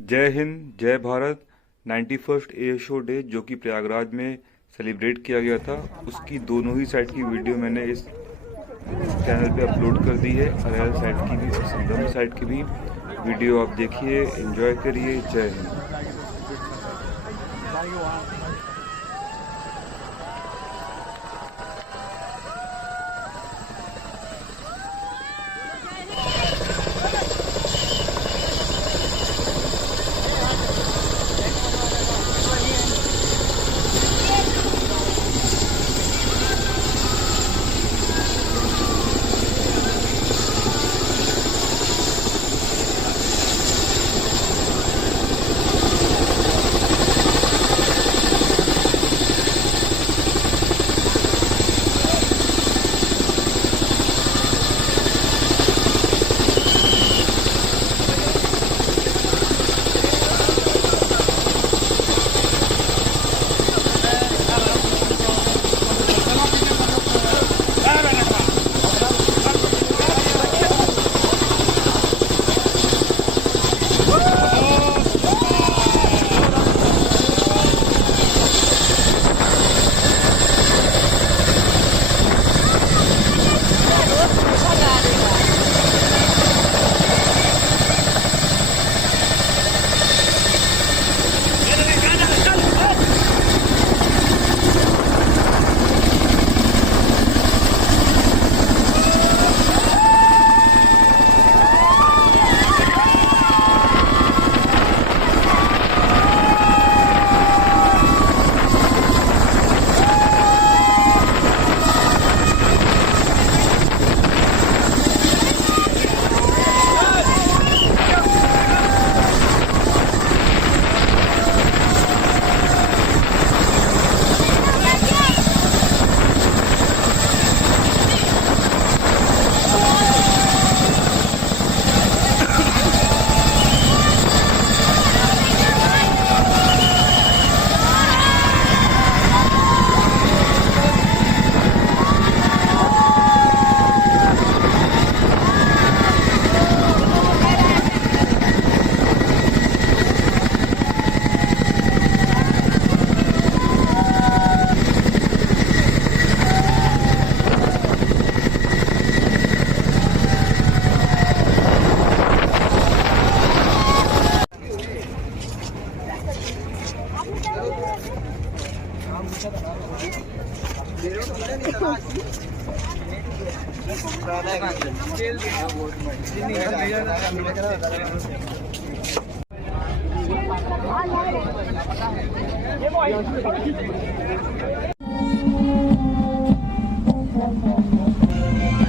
जय हिंद, जय Bharat. 91st air show day जो कि प्रयागराज में सेलिब्रेट किया गया था, उसकी दोनों ही साइड की वीडियो मैंने इस चैनल पे अपलोड कर दी है। अरैल साइड की भी और संगम साइड की भी वीडियो आप देखिए, एंजॉय करिए। जय हिंद।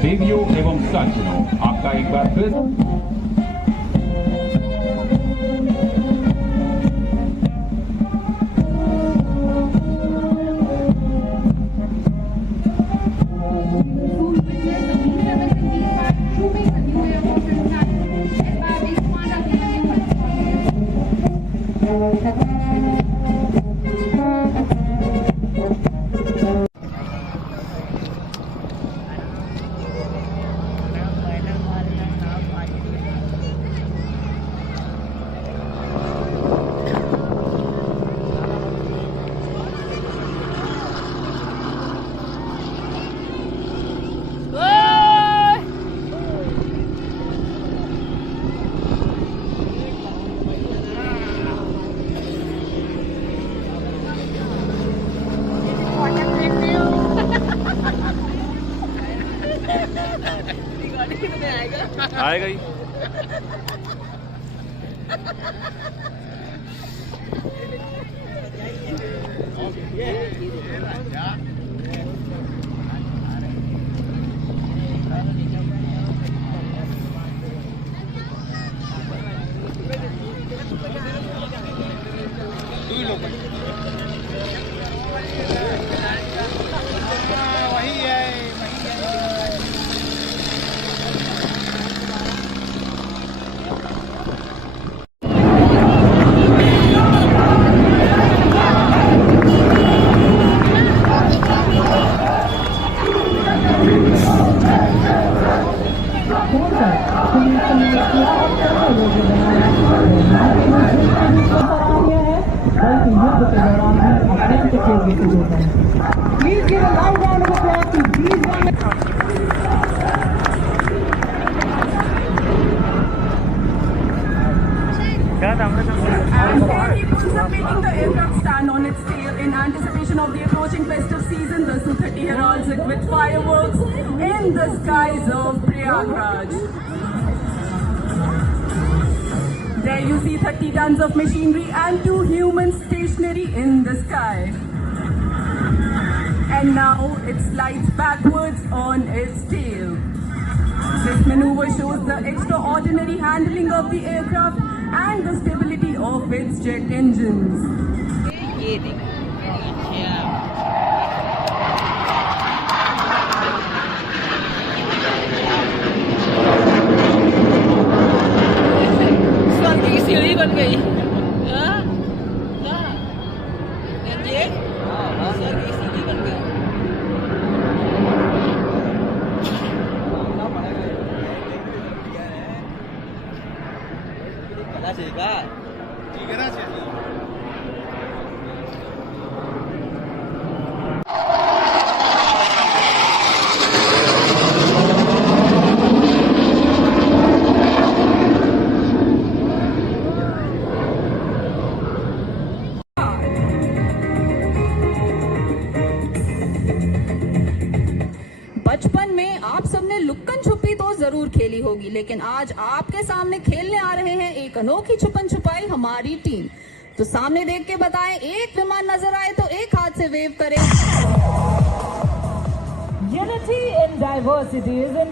देवियों एवं सज्जनों, आपका एक बार फिर आएगा ही। Thank you. And here he puts up making the aircraft stand on its tail in anticipation of the approaching festive season. The Su-30 heralds it with fireworks in the skies of Prayagraj. There you see 30 tons of machinery and 2 humans stationary in the sky. And now it slides backwards on its tail. This maneuver shows the extraordinary handling of the aircraft and the stability of its jet engines. स्वर्ग की सीढ़ी बन गई हाँ? हाँ? रंजीत? स्वर्ग की सीढ़ी बन गई बचपन में आप सबने लुक्कन छुपी तो जरूर खेली होगी, लेकिन आज आपके सामने खेलने आ रहे हैं एक अनोखी छुपन छुपाई हमारी टीम। तो सामने देख के बताएं, एक विमान नजर आए तो एक हाथ से वेव करें। Unity in diversity is in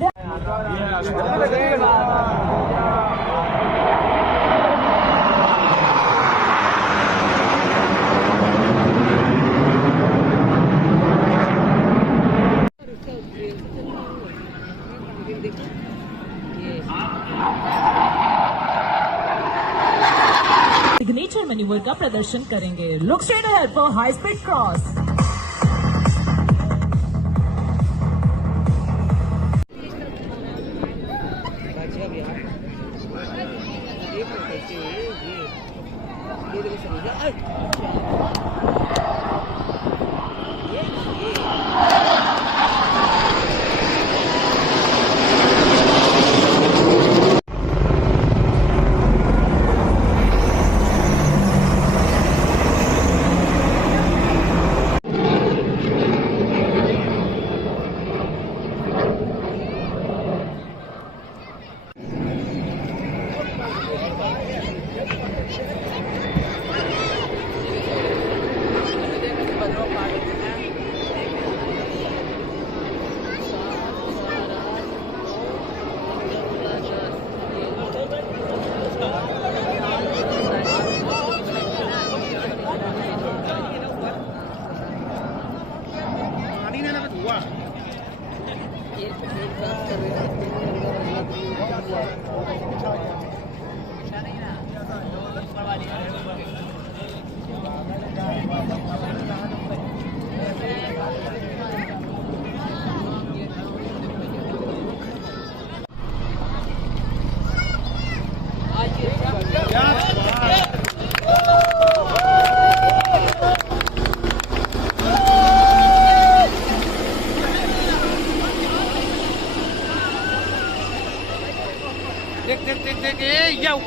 signature manoeuvre का प्रदर्शन करेंगे। Look straight ahead for high speed cross.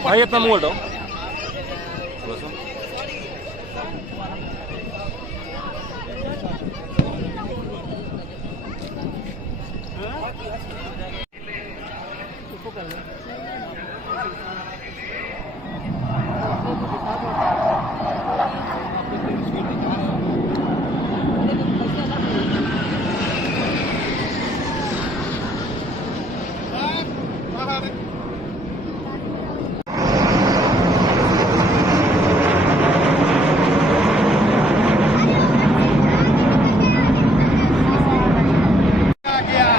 भाई इतना मुंह हटाओ। गया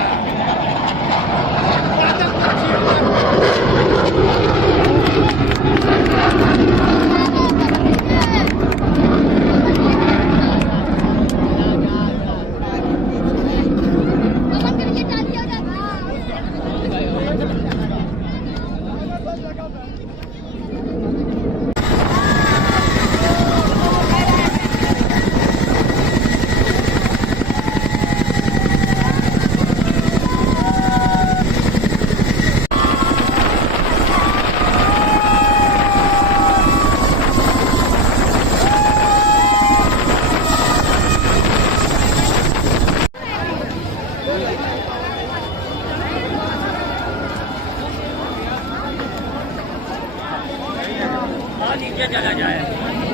नीचे चला जाए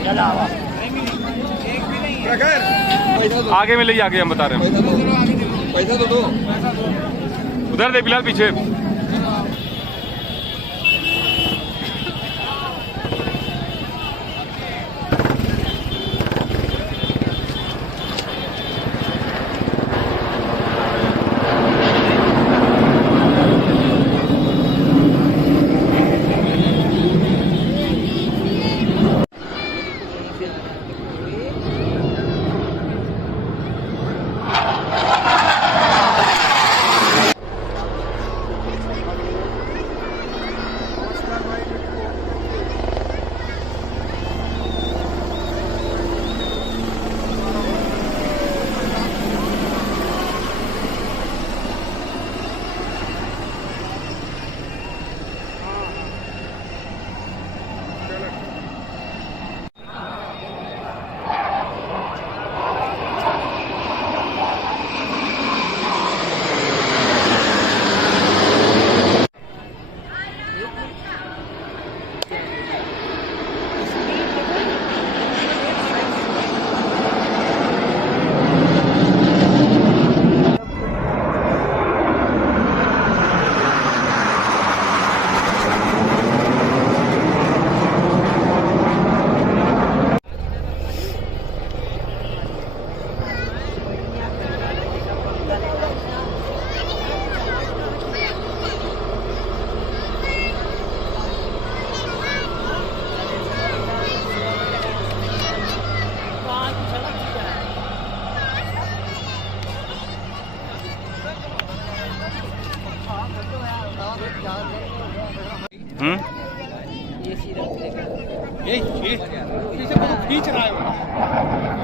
चला हुआ आगे में ले आगे हम बता रहे हैं पैसा तो दो उधर दे बिलाल पीछे खींच रहा है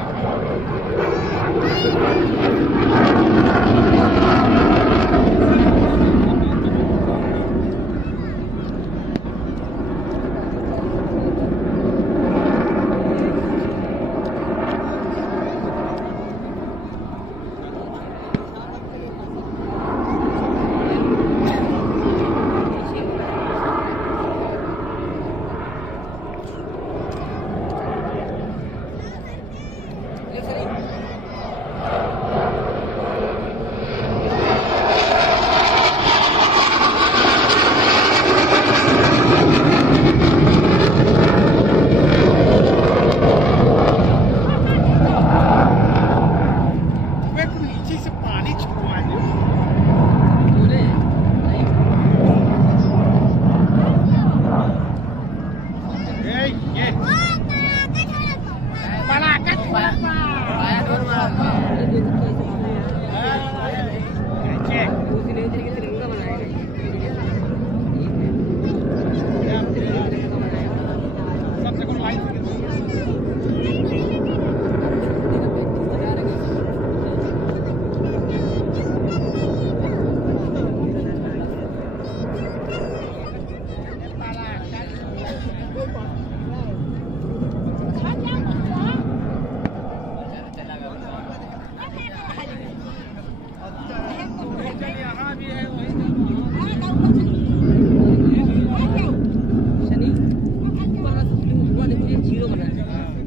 शनि ऊपर का जीरो बना है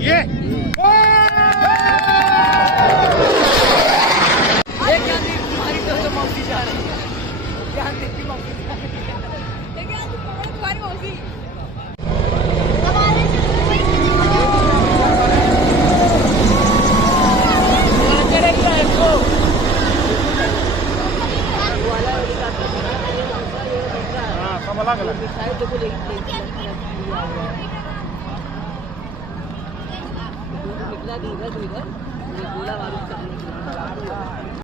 ध्यान दे, तुम्हारी तो मौसी जा रही है। ध्यान दे की मौसी जा रही है। लेकिन तुम्हारी मौसी निकला इधर, गोला